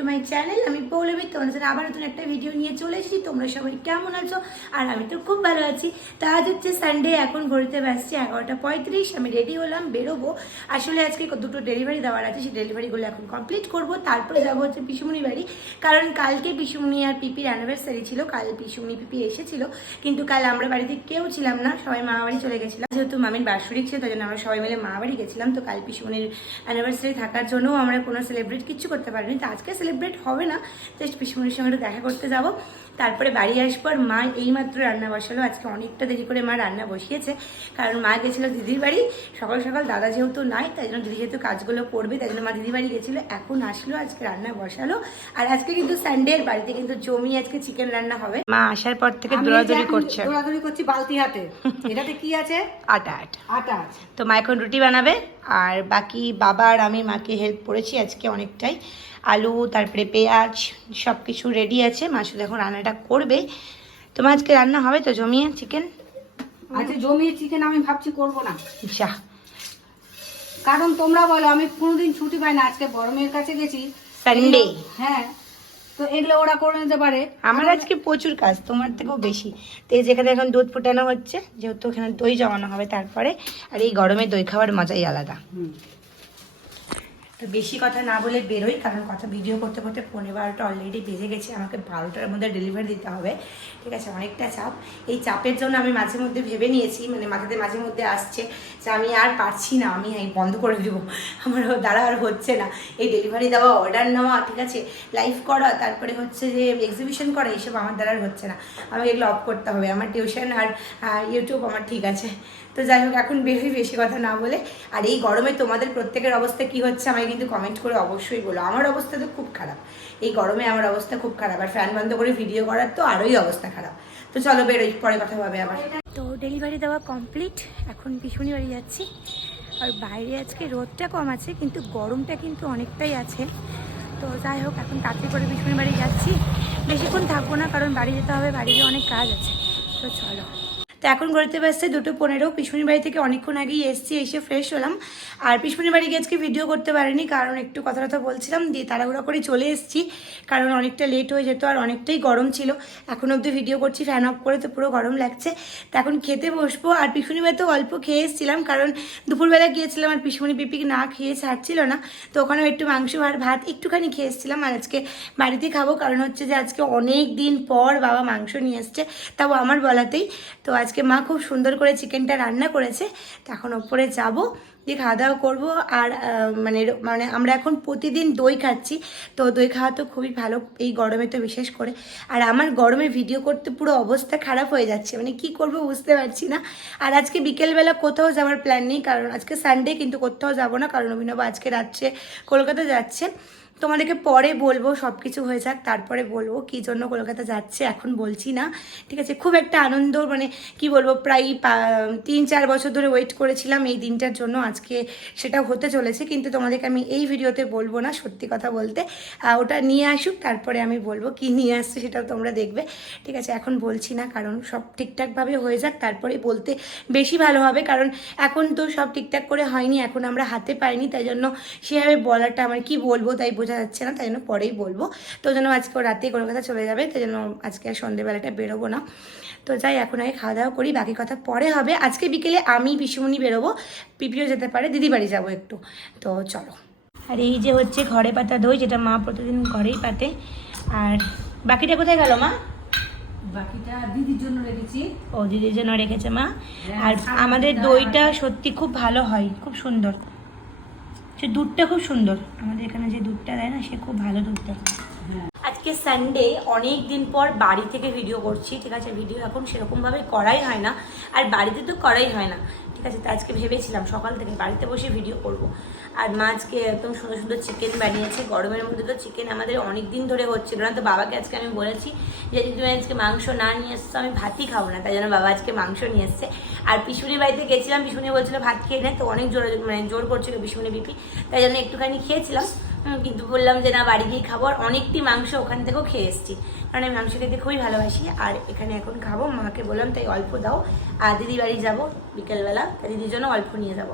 morning welcome back to my channel Poulami তোমাদের আবার নতুন একটা ভিডিও নিয়ে চলে এসেছি, তোমরা সবাই কেমন আছো? আর আমি তো খুব ভালো আছি। তা আজ হচ্ছে সানডে এখন ঘড়িতে ব্যস্ত এগারোটা পঁয়ত্রিশ, আমি রেডি হলাম, বেরোবো। আসলে আজকে দুটো ডেলিভারি দেওয়ার আছে, সেই ডেলিভারিগুলো এখন কমপ্লিট করব। তারপরে যাব হচ্ছে পিসুমনি বাড়ি। কারণ কালকে পিসুমনি আর পিপির অ্যানিভার্সারি ছিল, কাল পিসুমনি পিপি এসেছিল। কিন্তু কাল আমরা বাড়িতে কেউ ছিলাম না, সবাই মা বাড়ি চলে গেছিলাম। যেহেতু মামির বাৎসরিক ছিল, তাই জন্য আমরা সবাই মিলে মা বাড়ি গেছিলাম। তো কাল পিসুমনির অ্যানিভার্সারি থাকার জন্যও আমরা কোনো সেলিব্রেট কিচ্ছু করতে পারিনি। তো আজকে সেলিব্রেট হবে না। জাস্ট পিসিমনির সঙ্গে দেখা করতে যাব। তারপরে বাড়ি আসব আর মা এইমাত্র রান্না বসালো। আজকে অনেকটা দেরি করে মা রান্না বসিয়েছে। কারণ মা গেছিল দিদির বাড়ি। সকাল সকাল দাদা যেহেতু নাই তাই জন্য দিদি যেহেতু কাজগুলো করবে তাই জন্য মা দিদির বাড়ি গেছিল। এখন আসলো আজকে রান্না বসালো। আর আজকে কিন্তু সানডে বাড়িতে কিন্তু জমি আজকে চিকেন রান্না হবে। মা আসার পর থেকে দৌড়াদৌড়ি করছে। দৌড়াদৌড়ি করছি বালতি হাতে এটাতে কি আছে? আটা আটা। আটা আছে। তো মা এখন রুটি বানাবে। আর বাকি বাবা আর আমি মাকে হেল্প করেছি আজকে অনেকটাই। আলু তারপরে পেঁয়াজ সব কিছু রেডি আছে। মা শুধু এখন রান্নাটা করবে। তোমার আজকে রান্না হবে তো জমিয়ে চিকেন আজকে জমিয়ে চিকেন আমি ভাবছি করব না। যা। কারণ তোমরা বলো আমি কোনোদিন ছুটি পাই না আজকে বড় মেয়ের কাছে গেছি। সানডে হ্যাঁ তো এগুলো ওরা করে নিতে পারে। আমার আজকে প্রচুর কাজ তোমার থেকেও বেশি। তো এই যেখানে এখন দুধ ফুটানো হচ্ছে যেহেতু ওখানে দই জমানো হবে তারপরে আর এই গরমে দই খাওয়ার মজাই আলাদা। তো বেশি কথা না বলে বেরোই, কারণ কথা ভিডিও করতে করতে পনেরো বারোটা অলরেডি বেজে গেছে। আমাকে বারোটার মধ্যে ডেলিভারি দিতে হবে। ঠিক আছে, অনেকটা চাপ। এই চাপের জন্য আমি মাঝে মধ্যে ভেবে নিয়েছি মানে মাথাতে মাঝে মধ্যে আসছে যে আমি আর পারছি না, আমি বন্ধ করে দেবো। আমার দ্বারা আর হচ্ছে না। এই ডেলিভারি দেওয়া অর্ডার নেওয়া, ঠিক আছে? লাইভ করা, তারপরে হচ্ছে যে এক্সিবিশন করা এইসব আমার দ্বারা আর হচ্ছে না। আমাকে এগুলো অফ করতে হবে। আমার টিউশন আর ইউটিউব আমার ঠিক আছে। তো যাই হোক, এখন বেশি বেশি কথা না বলে। আর এই গরমে তোমাদের প্রত্যেকের অবস্থা কি হচ্ছে আমাকে কিন্তু কমেন্ট করে অবশ্যই বলো। আমার অবস্থা তো খুব খারাপ। এই গরমে আমার অবস্থা খুব খারাপ। আর ফ্যান বন্ধ করে ভিডিও করার তো আরোই অবস্থা খারাপ। তো চলো বেরোই, পরে কথা হবে আবার। তো ডেলিভারি দেওয়া কমপ্লিট এখন পিছুনি বাড়ি যাচ্ছি। আর বাইরে আজকে রোদটা কম আছে, কিন্তু গরমটা কিন্তু অনেকটাই আছে। তো যাই হোক, এখন তাড়াতাড়ি করে পিছুনি বাড়ি যাচ্ছি। বেশিক্ষণ থাকব না, কারণ বাড়ি যেতে হবে, বাড়িতে অনেক কাজ আছে। তো চলো। তো এখন গড়িতে ব্যস্ত দুটো পনেরো। পিসুনি বাড়ি থেকে অনেকক্ষণ আগেই এসেছি, এসে ফ্রেশ হলাম। আর পিসুনি বাড়ি গিয়ে আজকে ভিডিও করতে পারিনি, কারণ একটু কথা কথা বলছিলাম, দিয়ে তাড়াহুড়া করে চলে এসেছি, কারণ অনেকটা লেট হয়ে যেত আর অনেকটাই গরম ছিল। এখন অবধি ভিডিও করছি ফ্যান অফ করে তো পুরো গরম লাগছে। তো এখন খেতে বসবো। আর পিসুনি বাড়িতে অল্প খেয়ে এসেছিলাম, কারণ দুপুরবেলা গিয়েছিলাম আর পিসুনি পিপিক না খেয়ে ছাড়ছিল না। তো ওখানেও একটু মাংস আর ভাত একটুখানি খেয়ে এসেছিলাম আর আজকে বাড়িতে খাব, কারণ হচ্ছে যে আজকে অনেক দিন পর বাবা মাংস নিয়ে এসছে, তাও আমার বলাতেই। তো আজকে মা খুব সুন্দর করে চিকেনটা রান্না করেছে, তো এখন ওপরে যাব দিয়ে খাওয়া দাওয়া করব, আর মানে মানে আমরা এখন প্রতিদিন দই খাচ্ছি, তো দই খাওয়া তো খুবই ভালো, এই গরমে তো বিশেষ করে। আর আমার গরমে ভিডিও করতে পুরো অবস্থা খারাপ হয়ে যাচ্ছে মানে কি করব বুঝতে পারছি না। আর আজকে বিকেলবেলা কোথাও যাওয়ার প্ল্যান নেই, কারণ আজকে সানডে কিন্তু কোথাও যাব না, কারণ অভিনব আজকে রাত্রে কলকাতা যাচ্ছে। তোমাদেরকে পরে বলব সব কিছু হয়ে যাক, তারপরে বলব কি জন্য কলকাতা যাচ্ছে, এখন বলছি না। ঠিক আছে, খুব একটা আনন্দ মানে কি বলব, প্রায় তিন চার বছর ধরে ওয়েট করেছিলাম এই দিনটার জন্য, আজকে সেটা হতে চলেছে, কিন্তু তোমাদেরকে আমি এই ভিডিওতে বলব না, সত্যি কথা বলতে। ওটা নিয়ে আসুক, তারপরে আমি বলব কি নিয়ে আসছে, সেটাও তোমরা দেখবে। ঠিক আছে, এখন বলছি না, কারণ সব ঠিকঠাকভাবে হয়ে যাক, তারপরে বলতে বেশি ভালো হবে, কারণ এখন তো সব ঠিকঠাক করে হয়নি, এখন আমরা হাতে পাইনি, তাই জন্য সেভাবে বলাটা আমার কি বলব, তাই বোঝা যাচ্ছে না তাই জন্য পরেই বলব। তো যেন আজকে রাতে কলকাতা চলে যাবে তাই জন্য আজকে আর সন্ধেবেলাটা বেরোবো না। তো যাই এখন আগে খাওয়া দাওয়া করি বাকি কথা পরে হবে। আজকে বিকেলে আমি পিসুমনি বেরোবো পিপিও যেতে পারে দিদি বাড়ি যাব একটু। তো চলো। আর এই যে হচ্ছে ঘরে পাতা দই যেটা মা প্রতিদিন ঘরেই পাতে। আর বাকিটা কোথায় গেল মা? বাকিটা দিদির জন্য রেখেছি। ও দিদির জন্য রেখেছে মা। হ্যাঁ, আর আমাদের দইটা সত্যি খুব ভালো হয় খুব সুন্দর। সে দুধটা খুব সুন্দর। আমাদের এখানে যে দুধটা দেয় না, সে খুব ভালো দুধটা আজকে সানডে অনেক দিন পর বাড়ি থেকে ভিডিও করছি, ঠিক আছে? ভিডিও এখন সেরকমভাবে করাই হয় না। আর বাড়িতে তো করাই হয় না। ঠিক আছে, তো আজকে ভেবেছিলাম সকাল থেকে বাড়িতে বসে ভিডিও করব। আর মা আজকে একদম সুন্দর সুন্দর চিকেন বানিয়েছে। গরমের মধ্যে তো চিকেন আমাদের অনেক দিন ধরে হচ্ছিল না তো বাবাকে আজকে আমি বলেছি যে, যদি তুমি আজকে মাংস না নিয়ে এসছো, আমি ভাতই খাব না। তাই জন্য বাবা আজকে মাংস নিয়ে এসছে। আর পিসুনির বাড়িতে গেছিলাম পিসুনি বলছিল ভাত খেয়ে নেয় তো অনেক জোর মানে জোর করছিল পিসুনি, বিপি। তাই জন্য একটুখানি খেয়েছিলাম। কিন্তু বললাম যে না বাড়ি গিয়ে খাব। আর অনেকটি মাংস ওখান থেকেও খেয়ে এসেছি। কারণ আমি মাংস খেতে খুবই ভালোবাসি। আর এখানে এখন খাব। মাকে বললাম তাই অল্প দাও। আর দিদি বাড়ি যাব বিকেলবেলা। তাই দিদির জন্য অল্প নিয়ে যাব।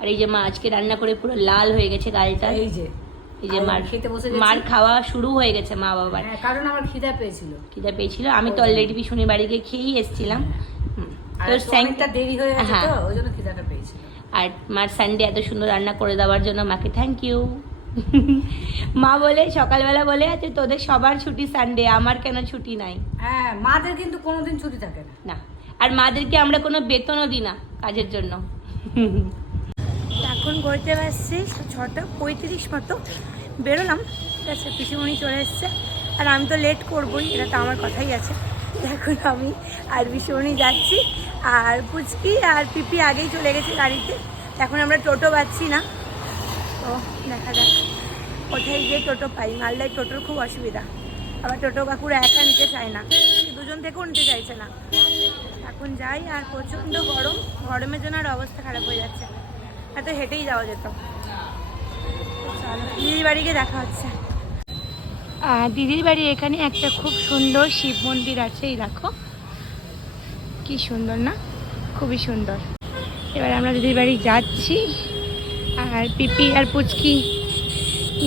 আর এই যে মা আজকে রান্না করে পুরো লাল হয়ে গেছে গালটা এই যে। এই যে মার খেতে বসে মার খাওয়া শুরু হয়ে গেছে মা বাবার। হ্যাঁ, কারণ আমার খিদা পেয়েছিল। খিদা পেয়েছিল। আমি তো অলরেডি পিছনে বাড়ি গিয়ে খেয়েই এসেছিলাম। হুম। আর তো একটু দেরি হয়ে গেছে হ্যাঁ। তো ওই জন্য খিদাটা পেয়েছিল। আর মার সানডে এত সুন্দর রান্না করে দেওয়ার জন্য মাকে থ্যাংক ইউ মা বলে সকালবেলা বলে আছে তোদের সবার ছুটি সানডে আমার কেন ছুটি নাই? হ্যাঁ মাদের কিন্তু কোনোদিন ছুটি থাকে না। না আর মাদেরকে আমরা কোনো বেতনও দিই না কাজের জন্য। এখন ঘুরতে পারছি ছটা পঁয়ত্রিশ মতো। বেরোলাম ঠিক আছে পিসিমণি চলে এসছে। আর আমি তো লেট করবই এটা তো আমার কথাই আছে। এখন আমি আর পিসিমণি যাচ্ছি আর পুচকি আর পিপি আগেই চলে গেছে গাড়িতে। এখন আমরা টোটো পাচ্ছি না। তো দেখা যাক। কোথায় গিয়ে টোটো পাই? মালদায় টোটোর খুব অসুবিধা। আবার টোটো কাকুরা একা নিতে চায় না। দুজন থেকেও নিতে চাইছে না। এখন যাই, আর প্রচণ্ড গরম। গরমের জন্য আর অবস্থা খারাপ হয়ে যাচ্ছে। এত হেঁটেই যাওয়া যেত। দিদির বাড়িকে দেখা হচ্ছে। দিদির বাড়ি এখানে একটা খুব সুন্দর শিব মন্দির আছে, এই দেখো। কি সুন্দর না? খুবই সুন্দর। এবার আমরা দিদির বাড়ি যাচ্ছি। আর পিপি আর পুচকি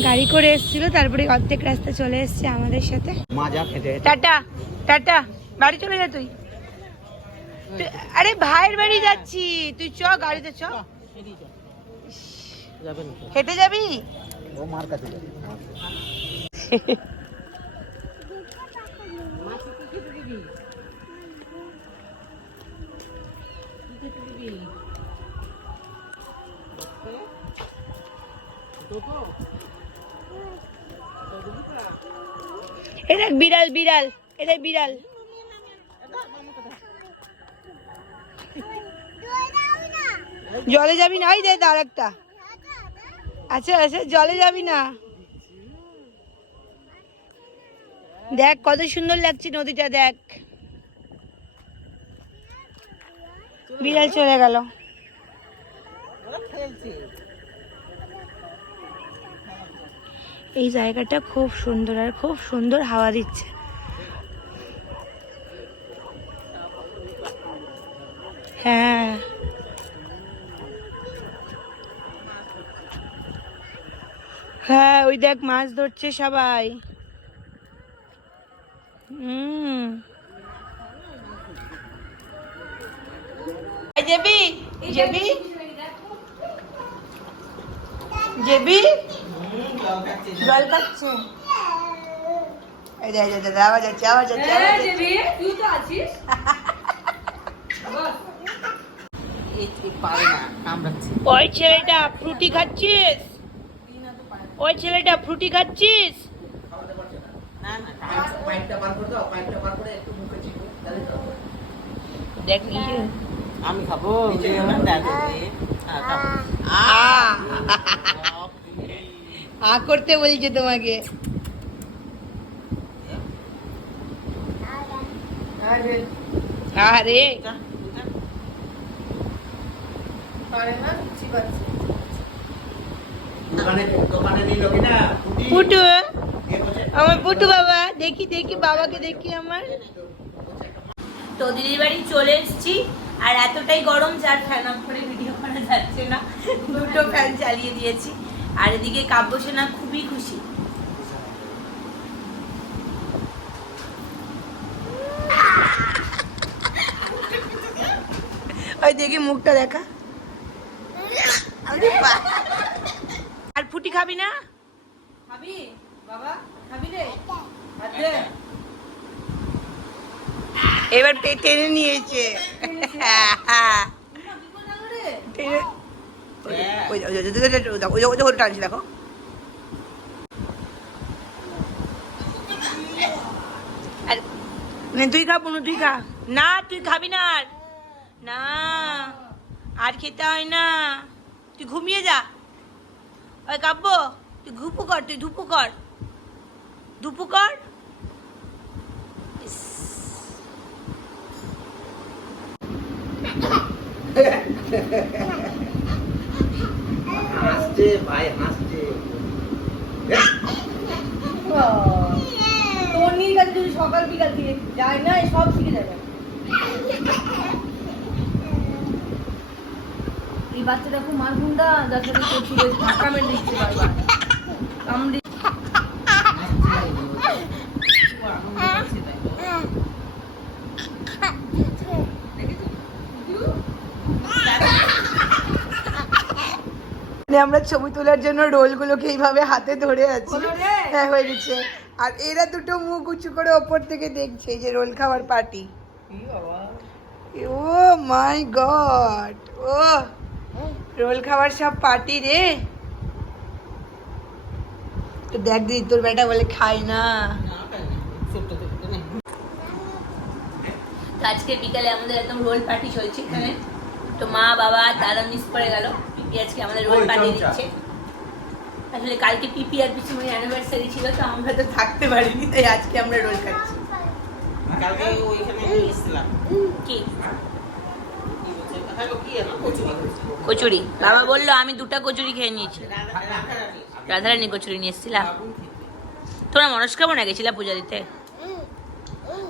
গাড়ি করে এসেছিল তারপরে অর্ধেক রাস্তা চলে এসছে আমাদের সাথে। মাজা টাটা টাটা বাড়ি চলে যা তুই। আরে ভাইয়ের বাড়ি যাচ্ছি। তুই চ গাড়িতে চ। হেঁটে যাবি? ও মার কাছে দেখ, বিড়াল বিড়াল। এটা বিড়াল। জলে যাবি না? ওই দেখ আর একটা। আচ্ছা আচ্ছা জলে যাবি না? দেখ, কত সুন্দর লাগছে নদীটা, দেখ। বিড়াল চলে গেল। এই জায়গাটা খুব সুন্দর আর খুব সুন্দর হাওয়া দিচ্ছে। হ্যাঁ। হ্যাঁ ওই দেখ মাছ ধরছে সবাই। হুম। জেবি জেবি। জেবি? জল খাচ্ছে। এই দেখ এই দেখ, আওয়াজ যাচ্ছে আওয়াজ যাচ্ছে আওয়াজ যাচ্ছে। তুই তো আছিস? পারে না কামড়াচ্ছে ওই ছেলেটা ফ্রুটি খাচ্ছিস? ওই ছেলেটা ফ্রুটি খাচ্ছিস? না না পাইপটা বার করে দাও পাইপটা বার করে একটু মুখে চিপো তাহলে তো হবে। দেখ। আমি খাব খাব। আ করতে বলছে তোমাকে। আরে। পুটু বাবা, দেখি দেখি, বাবাকে দেখি আমার। তো দিদির বাড়ি চলে এসেছি, আর এতটাই গরম যার ফ্যান অফ করে ভিডিও করা যাচ্ছে না। দুটো ফ্যান চালিয়ে দিয়েছি। আর এদিকে কাব্য সেনা খুবই খুশি। ওই দেখি মুখটা দেখা। আর ফুটি খাবি না? খাবি? বাবা খাবি রে। এবার টেনে নিয়েছে। টেনে ওই যে- তুই খা পুনু তুই খা না তুই খাবি না আর না আর খেতে হয় না তুই ঘুমিয়ে যা ওই কাব্য তুই ঘুপু কর তুই ধুপু কর ধুপু কর ইস। হাসছে ভাই হাসছে তোর নিয়ে গেছে যদি সকাল বিকাল দিয়ে যায় না সব শিখে যাবে। এই বাচ্চাটা খুব মার গুন্ডা যার সাথে করছিল ধাক্কা মেরে দিচ্ছে বারবার। কামড়ি আমরা ছবি তোলার জন্য রোলগুলোকে এইভাবে হাতে ধরে আছি। হ্যাঁ হয়ে গেছে। আর এরা দুটো মুখ উঁচু করে ওপর থেকে দেখছে যে রোল খাওয়ার party. Oh my god! O roll খাওয়ার সব পার্টি রে। তো দেখ দিদি তোর বেটা বলে খাই না। আজকে বিকালে আমাদের একদম রোল পার্টি চলছে এখানে। তো মা বাবা দাদা মিস করে গেল। পিপি আজকে আমাদের রোল চমচা। দিচ্ছে। আসলে কালকে পিপি আর পিসিমণি অ্যানিভার্সারি ছিল তো আমরা তো থাকতে পারিনি তাই আজকে আমরা রোল খাচ্ছি। কালকে ওইখানে নিয়ে কি? কি বলছে? হ্যাঁ কচুরি। কচুরি। বাবা বলল আমি দুটা কচুরি খেয়ে নিয়েছি। রাধা রাধা রাধারানী কচুরি নিয়ে এসেছিলাম তোরা মনস্কামনা গেছিলা পূজা দিতে?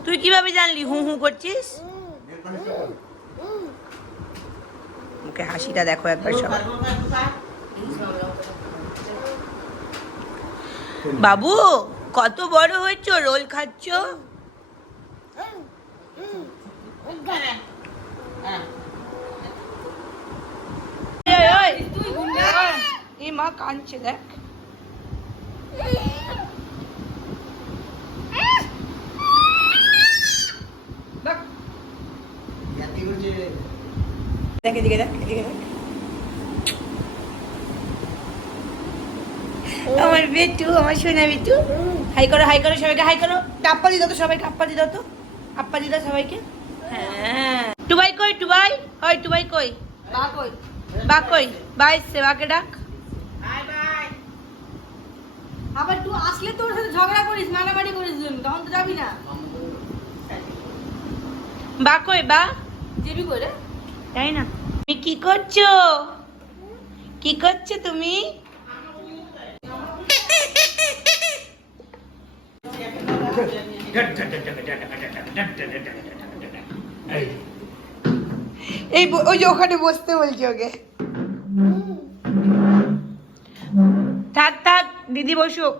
তুই কীভাবে জানলি? হু হু করছিস? মুখে হাসিটা দেখো একবার সবাই বাবু, কত বড় হয়েছ? রোল খাচ্ছ? মা কাঁদছে, দেখ। দেখ। এদিকে দেখ এদিকে দেখ। আমার বেটু আমার সোনা বেটু হাই করো হাই করো সবাইকে হাই করো। টাপ্পা দিদা তো সবাইকে আপ্পা দিদা তো। আপ্পা দিদা সবাইকে। হ্যাঁ। টুবাই কই টুবাই? হয় টুবাই কই? বা কই? বা কই? বাই সেবাকে ডাক। আবার তুই আসলে তোর সাথে ঝগড়া করিস মারামারি করিস তখন তো যাবি না। বা কই বা? যাবি করে তাই না তুমি কি করছ কি করছ তুমি এই ওই যে ওখানে বসতে বলছি ওকে থাক থাক দিদি বসুক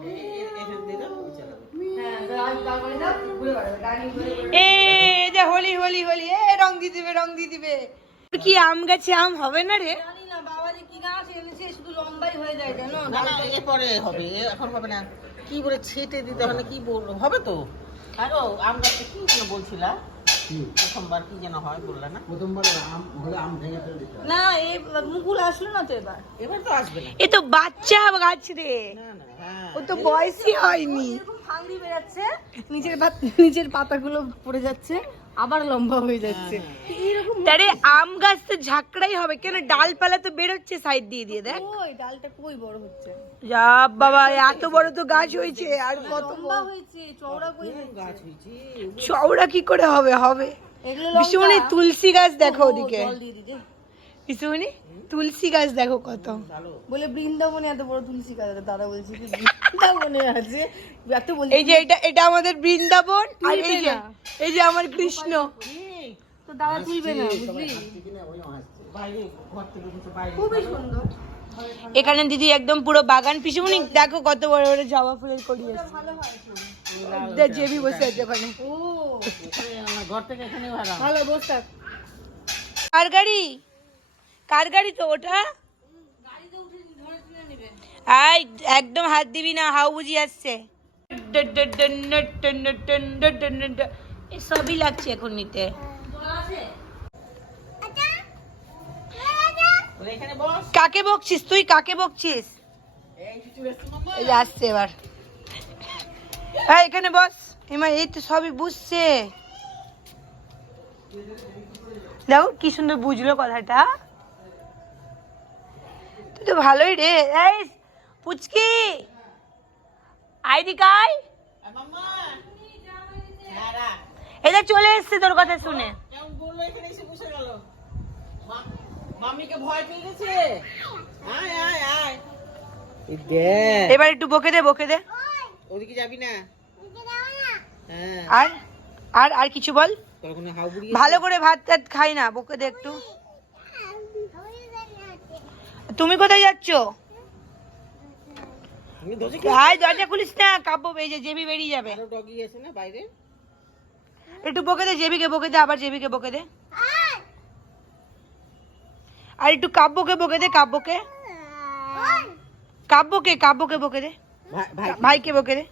হ্যাঁ এ যে হোলি হোলি হোলি এ রং দিয়ে দিবে রং দিয়ে দিবে কি আম গাছে আম হবে না রে? জানি না বাবা যে কি গাছ এনেছে শুধু লম্বাই হয়ে যায় জানো? না না এরপরে হবে এখন হবে না। কি করে ছেটে দিতে হবে কি বলব? হবে তো। গো আম গাছটা কি যেন বলছিলা? প্রথমবার কি যেন হয় বললা না? না এই মুকুল আসলো না তো এবার? এবার তো আসবে না। এ তো বাচ্চা গাছ রে। না না হ্যাঁ। ও তো বয়সই হয়নি। বেরাচ্ছে নিচের নিচের পাতাগুলো পড়ে যাচ্ছে। আবার লম্বা হয়ে যাচ্ছে। তারে আম গাছ তো ঝাঁকড়াই হবে কেন ডালপালা তো বেরোচ্ছে সাইড দিয়ে দিয়ে দেখ। ওই ডালটা কই বড় হচ্ছে? যা বাবা এত বড় তো গাছ হয়েছে আর কত লম্বা হয়েছে চওড়া কই গাছ হয়েছে? চওড়া কি করে হবে হবে? এগুলো বিশুমনি তুলসী গাছ দেখো ওদিকে। জল দিয়ে দিতে বিশুমনি তুলসী গাছ দেখো কত। বলে বৃন্দাবনে এত বড় তুলসী গাছ দাদা বলছে কি বৃন্দাবনে আছে। এত বলছি এই যে এটা এটা আমাদের বৃন্দাবন আর এই যে এই যে আমার কৃষ্ণ। তো দাদা তুলবে না বুঝলি? বাইরে ঘর থেকে কিছু বাইরে। খুবই সুন্দর। এখানে দিদি একদম পুরো বাগান পিছুমনি দেখো কত বড় বড় জবা ফুলের করি আছে। ভালো হয় জেবি বসে আছে ওখানে। ও। আমার ঘর থেকে এখানে ভাড়া। ভালো বস কার গাড়ি? কার গাড়ি তো ওটা? আই একদম হাত দিবি না হাউ বুঝি আসছে। সবই লাগছে এখন নিতে। কাকে বকছিস তুই? কাকে বকছিস? আসছে এবার। হ্যাঁ এখানে বস। এমা এই তো সবই বুঝছে। দেখো কি সুন্দর বুঝলো কথাটা। তো ভালোই রে। এই পুচকি। আইডি কাই এটা চলে এসছে তোর কথা শুনে। এবার একটু বকে দে বকে দে। ওদিকে যাবি না? হ্যাঁ। আর আর আর কিছু বল। ভালো করে ভাত টাত খাই না বকে দে একটু। তুমি কোথায় যাচ্ছ? আয় দরজা খুলিস না কাব্য বেজে জেবি বেরিয়ে যাবে। একটু বকে দে জেবিকে বকে দে আবার জেবিকে বকে দে। আর একটু কাব্যকে বকে দে কাব্যকে। কাব্যকে কাব্যকে বকে দে। ভাই ভাই। ভাইকে বকে দে।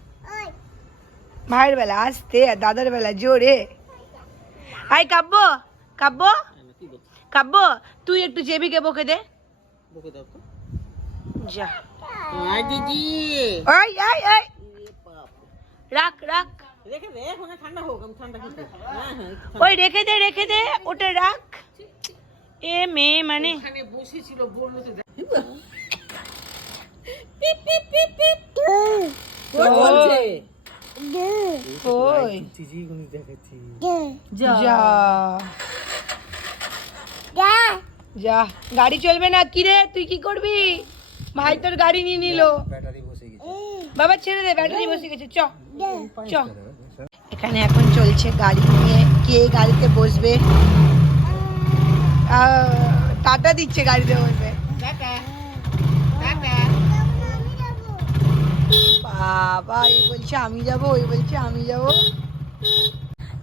ভাইয়ের বেলা আসতে আর দাদার বেলা জোরে। আয় কাব্য কাব্য। কাব্য তুই একটু জেবিকে বকে দে। বকে দাও তো। যা। আয় দিদি। ওই এই এই। রাখ রাখ। রেখে দে ওখানে ঠান্ডা হোক আমি ঠান্ডা খেতে। হ্যাঁ হ্যাঁ ওই রেখে দে রেখে দে ওটা রাখ। এ মেয়ে মানে। ওখানে বসেছিল বলল তো দেখ- ওই। বলছে। ওই চিচিগুলো দেখাচ্ছি। যা। যা। গাড়ি চলবে না? কি রে? তুই কি করবি? ভাই তোর গাড়ি নিয়ে নিল। বাবা ছেড়ে দে ব্যাটারি বসে গেছে। চ চ। এখানে এখন চলছে গাড়ি নিয়ে। কে গাড়িতে বসবে? আহ, টাটা দিচ্ছে গাড়িতে বসে। বাবা এই বলছে আমি যাব ওই বলছে আমি যাব।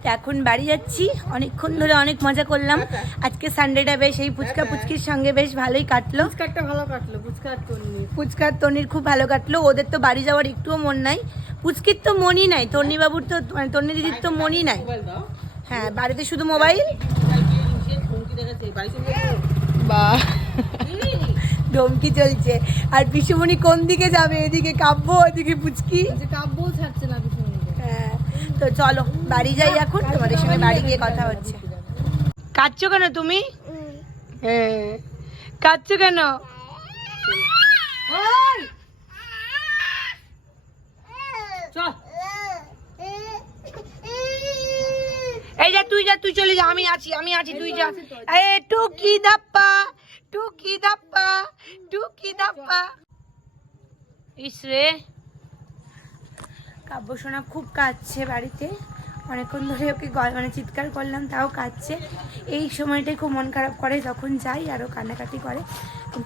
তো এখন বাড়ি যাচ্ছি। অনেকক্ষণ ধরে অনেক মজা করলাম। আজকে সানডেটা বেশ এই ফুচকা ফুচকির সঙ্গে বেশ ভালোই কাটলো। ফুচকারটা ভালো কাটলো ফুচকার তন্নি। ফুচকার তন্নির খুব ভালো কাটলো। ওদের তো বাড়ি যাওয়ার একটুও মন নাই। পুচকির তো মনই নাই তন্নি বাবুর তো মানে তন্নি দিদির তো মনই নাই। হ্যাঁ বাড়িতে শুধু মোবাইল। বা। ধমকি চলছে। আর পিসুমণি কোন দিকে যাবে? এদিকে কাব্য ওদিকে পুচকি যে কাব্যও ছাড়ছে না তো চলো, বাড়ি যাই এখন। তোমাদের সঙ্গে বাড়ি গিয়ে কথা হচ্ছে। কাঁদছো কেন তুমি? হ্যাঁ কাঁদছো কেন? এই যা, তুই যা, তুই চলে যা, আমি আছি আমি আছি, তুই যা। এ, টুকি ধাপ্পা টুকি ধাপ্পা টুকি ধাপ্পা ইস রে। কাব্যসোনা খুব কাঁদছে বাড়িতে। অনেকক্ষণ ধরে ওকে গল- মানে চিৎকার করলাম তাও কাঁদছে। এই সময়টাই খুব মন খারাপ করে যখন যাই আরও কান্নাকাটি করে।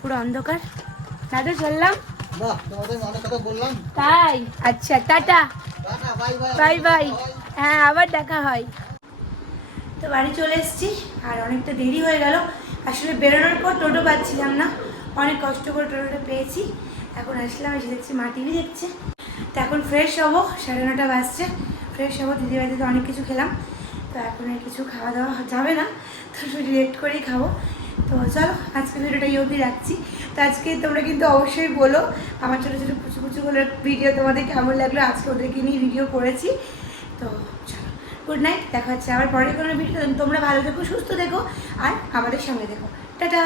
পুরো অন্ধকার। দাদা চললাম? তাই? আচ্ছা tata. Bye bye bye bye. হ্যাঁ আবার দেখা হয়। তো বাড়ি চলে এসেছি আর অনেকটা দেরি হয়ে গেল। আসলে বেরোনোর পর টোটো পাচ্ছিলাম না। অনেক কষ্ট করে টোটোটা পেয়েছি। এখন আসলাম এসে দেখছি মা টিভি দেখছে। তো এখন ফ্রেশ হব, সাড়ে নটা বাজছে। ফ্রেশ হব দিদি বাড়িতে তো অনেক কিছু খেলাম। তো এখন আর কিছু খাওয়া দাওয়া যাবে না, তো একটু ডিরেক্ট করেই খাব। তো চলো আজকে ভিডিওটা এই অবধি রাখছি। তো আজকে তোমরা কিন্তু অবশ্যই বলো, আমার ছোটো ছোটো কুচু কুচুগুলোর ভিডিও তোমাদের কেমন লাগল, আজকে ওদেরকে নিয়ে ভিডিও করেছি। তো চলো গুড নাইট দেখা হচ্ছে আবার পরে কোনো ভিডিও তোমরা ভালো থেকো, সুস্থ থেকো, আর আমাদের সঙ্গে দেখো টাটা!